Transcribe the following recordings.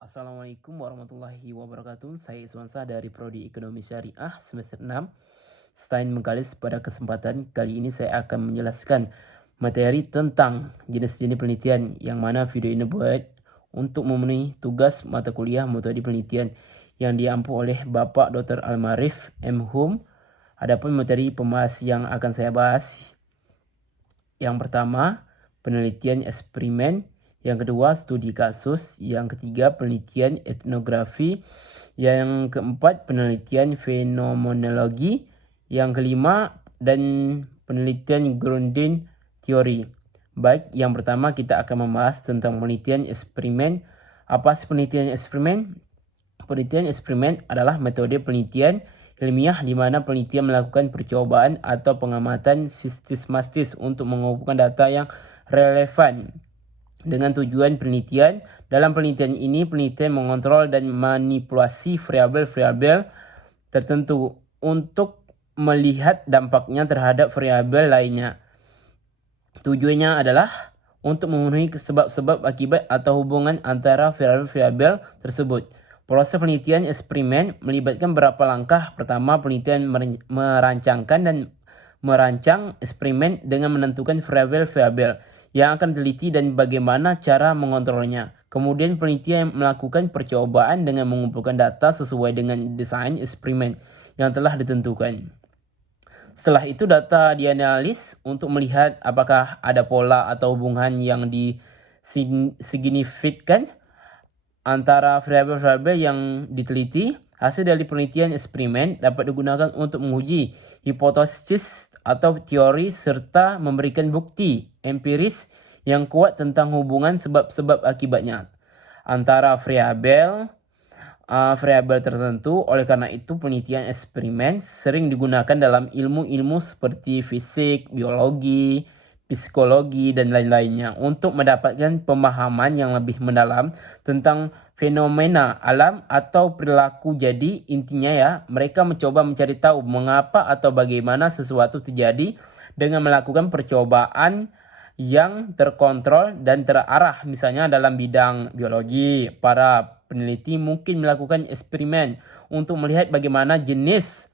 Assalamualaikum warahmatullahi wabarakatuh. Saya Iswansa dari Prodi Ekonomi Syariah semester 6. Selain mengkalis, pada kesempatan kali ini saya akan menjelaskan materi tentang jenis-jenis penelitian yang mana video ini buat untuk memenuhi tugas mata kuliah metode penelitian yang diampu oleh Bapak Dr. Almarif M. Hum. Adapun materi pembahas yang akan saya bahas, yang pertama penelitian eksperimen, yang kedua studi kasus, yang ketiga penelitian etnografi, yang keempat penelitian fenomenologi, yang kelima dan penelitian grounding teori. Baik, yang pertama kita akan membahas tentang penelitian eksperimen. Apa sih penelitian eksperimen? Penelitian eksperimen adalah metode penelitian ilmiah di mana penelitian melakukan percobaan atau pengamatan sistematis untuk mengumpulkan data yang relevan. Dengan tujuan penelitian, dalam penelitian ini penelitian mengontrol dan manipulasi variabel-variabel tertentu untuk melihat dampaknya terhadap variabel lainnya. Tujuannya adalah untuk memenuhi sebab-sebab akibat atau hubungan antara variabel-variabel tersebut. Proses penelitian eksperimen melibatkan beberapa langkah. Pertama, penelitian merancangkan dan merancang eksperimen dengan menentukan variabel-variabel yang akan diteliti dan bagaimana cara mengontrolnya. Kemudian penelitian melakukan percobaan dengan mengumpulkan data sesuai dengan desain eksperimen yang telah ditentukan. Setelah itu data dianalisis untuk melihat apakah ada pola atau hubungan yang signifikan antara variabel-variabel yang diteliti. Hasil dari penelitian eksperimen dapat digunakan untuk menguji hipotesis atau teori serta memberikan bukti empiris yang kuat tentang hubungan sebab-sebab akibatnya antara variabel tertentu. Oleh karena itu, penelitian eksperimen sering digunakan dalam ilmu-ilmu seperti fisik, biologi, psikologi, dan lain-lainnya untuk mendapatkan pemahaman yang lebih mendalam tentang fenomena alam atau perilaku. Jadi intinya ya, mereka mencoba mencari tahu mengapa atau bagaimana sesuatu terjadi dengan melakukan percobaan yang terkontrol dan terarah. Misalnya dalam bidang biologi, para peneliti mungkin melakukan eksperimen untuk melihat bagaimana jenis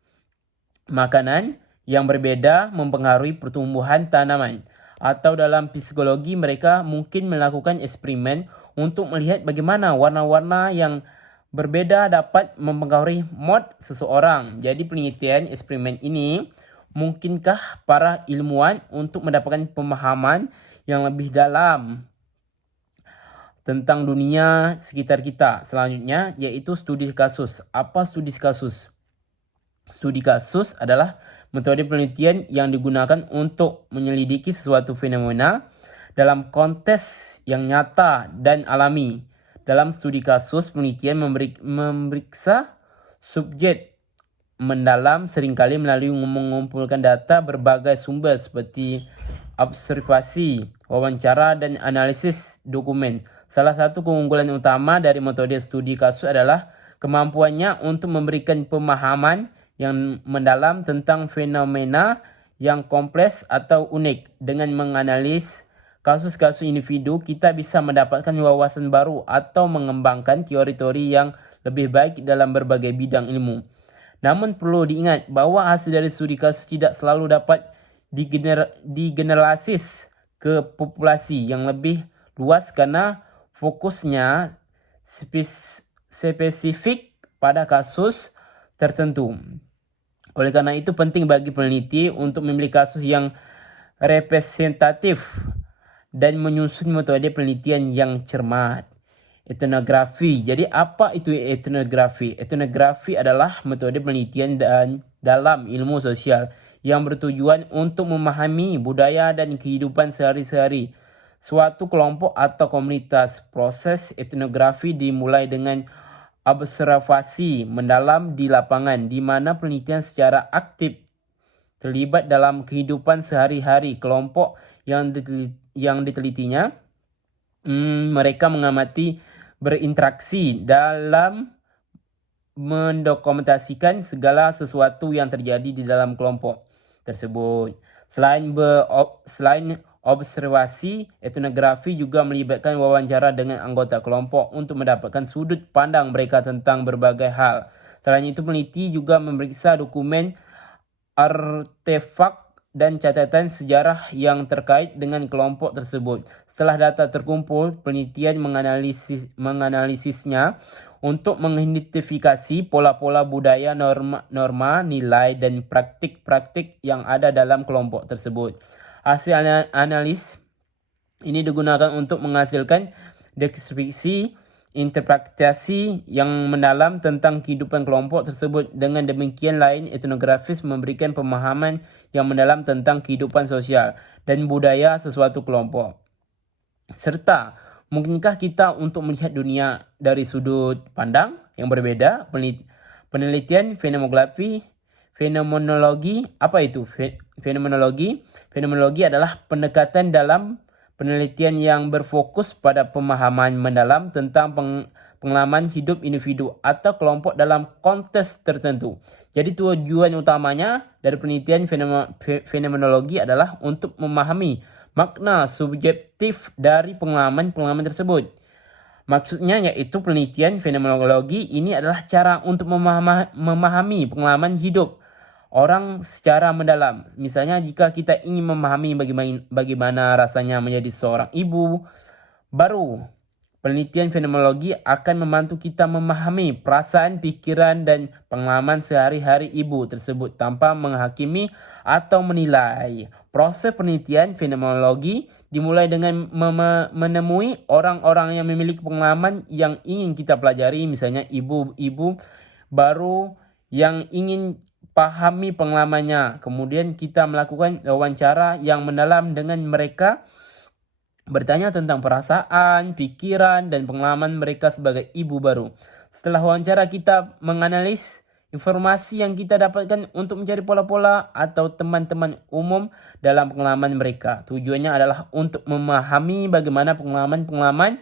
makanan yang berbeda mempengaruhi pertumbuhan tanaman. Atau dalam psikologi, mereka mungkin melakukan eksperimen untuk melihat bagaimana warna-warna yang berbeda dapat mempengaruhi mood seseorang. Jadi penelitian eksperimen ini mungkinkah para ilmuwan untuk mendapatkan pemahaman yang lebih dalam tentang dunia sekitar kita. Selanjutnya yaitu studi kasus. Apa studi kasus? Studi kasus adalah metode penelitian yang digunakan untuk menyelidiki sesuatu fenomena dalam konteks yang nyata dan alami. Dalam studi kasus, penelitian memeriksa subjek mendalam seringkali melalui mengumpulkan data berbagai sumber seperti observasi, wawancara, dan analisis dokumen. Salah satu keunggulan utama dari metode studi kasus adalah kemampuannya untuk memberikan pemahaman yang mendalam tentang fenomena yang kompleks atau unik. Dengan menganalisis kasus-kasus individu, kita bisa mendapatkan wawasan baru atau mengembangkan teori-teori yang lebih baik dalam berbagai bidang ilmu. Namun perlu diingat bahwa hasil dari studi kasus tidak selalu dapat digeneralisis ke populasi yang lebih luas karena fokusnya spesifik pada kasus tertentu. Oleh karena itu penting bagi peneliti untuk memilih kasus yang representatif dan menyusun metode penelitian yang cermat. Etnografi. Jadi apa itu etnografi? Etnografi adalah metode penelitian dalam ilmu sosial yang bertujuan untuk memahami budaya dan kehidupan sehari-hari suatu kelompok atau komunitas. Proses etnografi dimulai dengan observasi mendalam di lapangan, di mana penelitian secara aktif terlibat dalam kehidupan sehari-hari kelompok yang ditelitinya. Mereka mengamati, berinteraksi dalam mendokumentasikan segala sesuatu yang terjadi di dalam kelompok tersebut. Selain Observasi etnografi juga melibatkan wawancara dengan anggota kelompok untuk mendapatkan sudut pandang mereka tentang berbagai hal. Selain itu, peneliti juga memeriksa dokumen, artefak, dan catatan sejarah yang terkait dengan kelompok tersebut. Setelah data terkumpul, penelitian menganalisisnya untuk mengidentifikasi pola-pola budaya, norma, nilai, dan praktik-praktik yang ada dalam kelompok tersebut. Hasil analis ini digunakan untuk menghasilkan deskripsi interpretasi yang mendalam tentang kehidupan kelompok tersebut. Dengan demikian, lain etnografis memberikan pemahaman yang mendalam tentang kehidupan sosial dan budaya sesuatu kelompok. Serta, mungkinkah kita untuk melihat dunia dari sudut pandang yang berbeda? Penelitian fenomenologi. Apa itu fenomenologi? Fenomenologi adalah pendekatan dalam penelitian yang berfokus pada pemahaman mendalam tentang pengalaman hidup individu atau kelompok dalam konteks tertentu. Jadi tujuan utamanya dari penelitian fenomenologi adalah untuk memahami makna subjektif dari pengalaman tersebut. Maksudnya yaitu penelitian fenomenologi ini adalah cara untuk memahami pengalaman hidup orang secara mendalam. Misalnya jika kita ingin memahami bagaimana rasanya menjadi seorang ibu baru, penelitian fenomenologi akan membantu kita memahami perasaan, pikiran, dan pengalaman sehari-hari ibu tersebut tanpa menghakimi atau menilai. Proses penelitian fenomenologi dimulai dengan menemui orang-orang yang memiliki pengalaman yang ingin kita pelajari, misalnya ibu-ibu baru yang ingin pahami pengalamannya. Kemudian kita melakukan wawancara yang mendalam dengan mereka, bertanya tentang perasaan, pikiran, dan pengalaman mereka sebagai ibu baru. Setelah wawancara, kita menganalisis informasi yang kita dapatkan untuk mencari pola-pola atau teman-teman umum dalam pengalaman mereka. Tujuannya adalah untuk memahami bagaimana pengalaman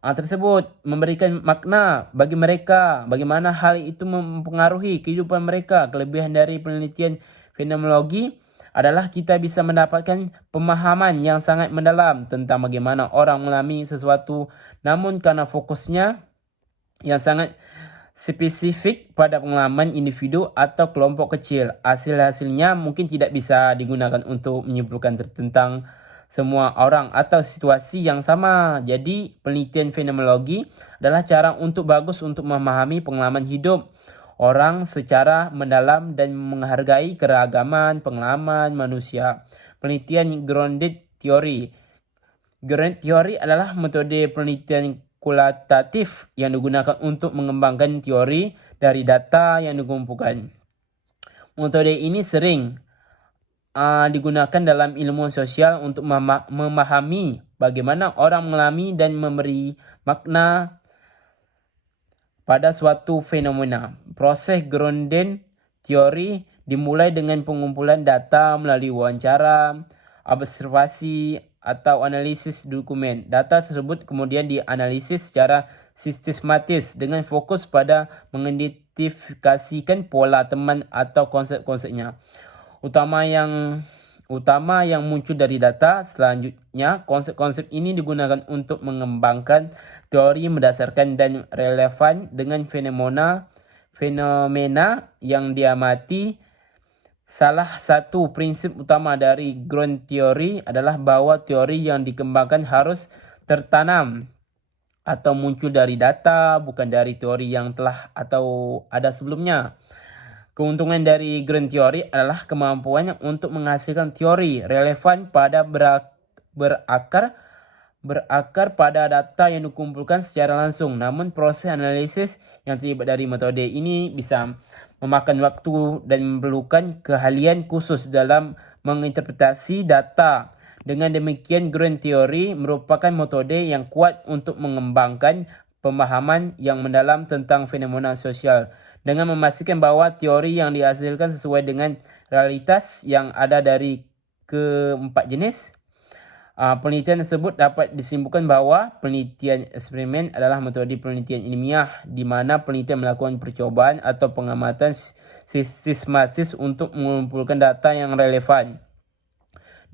tersebut memberikan makna bagi mereka, bagaimana hal itu mempengaruhi kehidupan mereka. Kelebihan dari penelitian fenomenologi adalah kita bisa mendapatkan pemahaman yang sangat mendalam tentang bagaimana orang mengalami sesuatu, namun karena fokusnya yang sangat spesifik pada pengalaman individu atau kelompok kecil, hasil-hasilnya mungkin tidak bisa digunakan untuk menyimpulkan tentang semua orang atau situasi yang sama. Jadi, penelitian fenomenologi adalah cara bagus untuk memahami pengalaman hidup orang secara mendalam dan menghargai keragaman pengalaman manusia. Penelitian grounded theory. Grounded theory adalah metode penelitian kualitatif yang digunakan untuk mengembangkan teori dari data yang dikumpulkan. Metode ini sering digunakan dalam ilmu sosial untuk memahami bagaimana orang mengalami dan memberi makna pada suatu fenomena. Proses grounded theory dimulai dengan pengumpulan data melalui wawancara, observasi, atau analisis dokumen. Data tersebut kemudian dianalisis secara sistematis dengan fokus pada mengidentifikasikan pola teman atau konsep-konsepnya utama yang muncul dari data. Selanjutnya, konsep-konsep ini digunakan untuk mengembangkan teori mendasarkan dan relevan dengan fenomena yang diamati. Salah satu prinsip utama dari ground theory adalah bahwa teori yang dikembangkan harus tertanam atau muncul dari data, bukan dari teori yang telah atau ada sebelumnya. Keuntungan dari ground theory adalah kemampuannya untuk menghasilkan teori relevan pada berakar pada data yang dikumpulkan secara langsung. Namun proses analisis yang terlibat dari metode ini bisa memakan waktu dan memerlukan keahlian khusus dalam menginterpretasi data. Dengan demikian, ground theory merupakan metode yang kuat untuk mengembangkan pemahaman yang mendalam tentang fenomena sosial, dengan memastikan bahwa teori yang dihasilkan sesuai dengan realitas yang ada dari keempat jenis. Penelitian tersebut dapat disimpulkan bahwa penelitian eksperimen adalah metode penelitian ilmiah di mana penelitian melakukan percobaan atau pengamatan sistematis untuk mengumpulkan data yang relevan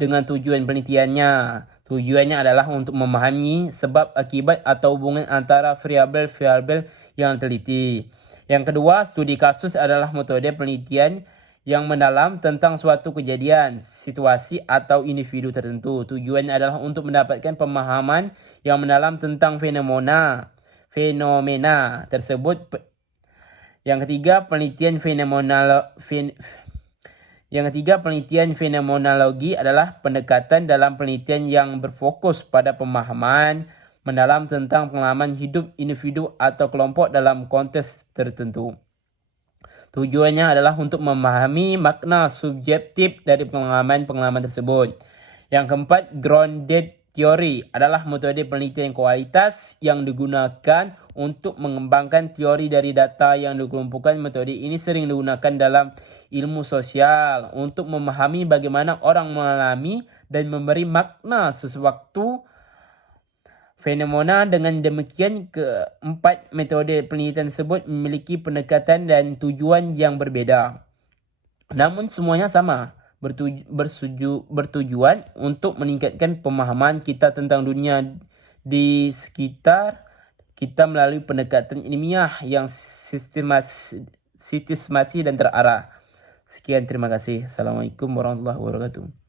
dengan tujuan penelitiannya. Tujuannya adalah untuk memahami sebab akibat atau hubungan antara variabel-variabel yang teliti. Yang kedua, studi kasus adalah metode penelitian yang mendalam tentang suatu kejadian, situasi, atau individu tertentu. Tujuannya adalah untuk mendapatkan pemahaman yang mendalam tentang fenomena tersebut. Yang ketiga, penelitian fenomenologi adalah pendekatan dalam penelitian yang berfokus pada pemahaman mendalam tentang pengalaman hidup individu atau kelompok dalam konteks tertentu. Tujuannya adalah untuk memahami makna subjektif dari pengalaman-pengalaman tersebut. Yang keempat, grounded theory adalah metode penelitian kualitas yang digunakan untuk mengembangkan teori dari data yang dikumpulkan. Metode ini sering digunakan dalam ilmu sosial untuk memahami bagaimana orang mengalami dan memberi makna sesuatu fenomena. Dengan demikian, keempat metode penelitian tersebut memiliki pendekatan dan tujuan yang berbeda. Namun semuanya sama, bertujuan untuk meningkatkan pemahaman kita tentang dunia di sekitar kita melalui pendekatan ilmiah yang sistematis dan terarah. Sekian, terima kasih. Assalamualaikum warahmatullahi wabarakatuh.